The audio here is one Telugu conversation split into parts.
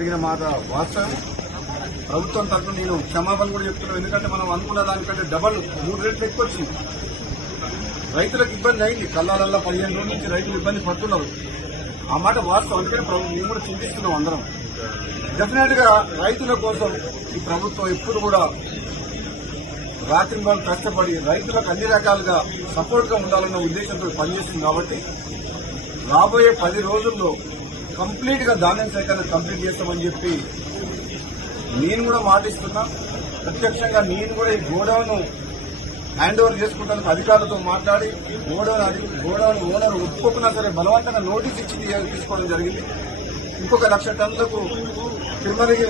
జరిగిన మాట వాస్తవం. ప్రభుత్వం తరఫున నేను క్షమాపణ కూడా చెప్తున్నాను. ఎందుకంటే మనం అనుకున్న దానికంటే డబల్ 3 రెట్లు ఎక్కువ వచ్చింది. రైతులకు ఇబ్బంది అయింది. కల్లాలల్లా 15 రోజుల నుంచి రైతులు ఇబ్బంది పడుతున్నారు. ఆ మాట వాస్తవం. అందుకని మేము కూడా చింతిస్తున్నాం అందరం. డెఫినెట్ గా రైతుల కోసం ఈ ప్రభుత్వం ఎప్పుడు కూడా రాత్రింబాలు కష్టపడి రైతులకు అన్ని రకాలుగా సపోర్ట్ గా ఉండాలన్న ఉద్దేశంతో పనిచేస్తుంది. కాబట్టి రాబోయే 10 రోజుల్లో కంప్లీట్ గా ధాన్యం సేకరణ కంప్లీట్ చేస్తామని చెప్పి నేను కూడా మాటిస్తున్నా. ప్రత్యక్షంగా నేను కూడా ఈ గోడౌన్ హ్యాండ్ ఓవర్ చేసుకుంటానికి అధికారులతో మాట్లాడి గోడౌన్ ఓనర్ ఒప్పుకున్నా సరే బలవంతంగా నోటీస్ ఇచ్చి తీసుకోవడం జరిగింది. ఇంకొక 1,00,000 టన్నులకు తిరుమలకి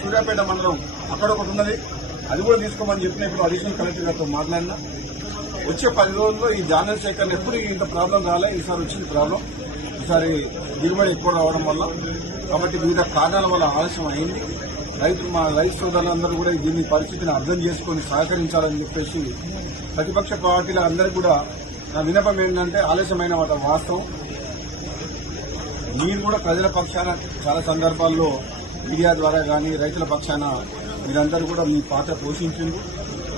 సూర్యాపేట మండలం అక్కడ ఒకటి ఉన్నది, అది కూడా తీసుకోమని చెప్పినప్పుడు అడిషనల్ కలెక్టర్ గారితో మాట్లాడినా. వచ్చే 10 రోజుల్లో ఈ ధాన్యం సేకరణ ఎప్పుడు ఇంత ప్రాబ్లం రాలే, ఈసారి వచ్చింది ప్రాబ్లం. ఈసారి దిగుబడి ఎక్కువ రావడం వల్ల, కాబట్టి వివిధ కారణాల వల్ల ఆలస్యం అయింది. మా రైతు సోదరులందరూ కూడా దీన్ని పరిస్థితిని అర్థం చేసుకుని సహకరించాలని చెప్పేసి ప్రతిపక్ష పార్టీల అందరూ కూడా నా విన్నపం ఏంటంటే, ఆలస్యమైన మాట వాస్తవం. మీరు కూడా ప్రజల పక్షాన చాలా సందర్భాల్లో మీడియా ద్వారా కానీ రైతుల పక్షాన మీరందరూ కూడా మీ పాత్ర పోషించింది.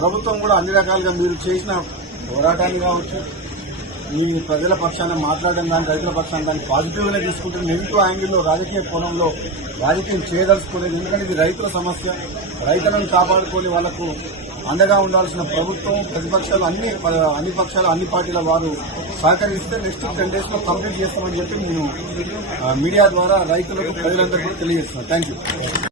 ప్రభుత్వం కూడా అన్ని రకాలుగా మీరు చేసిన పోరాటాన్ని కావచ్చు, మీ ప్రజల పక్షాన మాట్లాడడం కానీ రైతుల పక్షాన దాన్ని పాజిటివ్ గానే తీసుకుంటుంది. నెగిటివ్ యాంగిల్లో రాజకీయ కోణంలో రాజకీయం చేయదలుచుకోలేదు. ఎందుకంటే ఇది రైతుల సమస్య. రైతులను కాపాడుకొని వాళ్లకు అండగా ఉండాల్సిన ప్రభుత్వం, ప్రతిపక్షాలు అన్ని పక్షాలు అన్ని పార్టీల వారు సహకరిస్తే నెక్స్ట్ 10 days లో కంప్లీట్ చేస్తామని చెప్పి నేను మీడియా ద్వారా రైతులకు ప్రజలందరికీ తెలియజేస్తున్నాను. Thank you.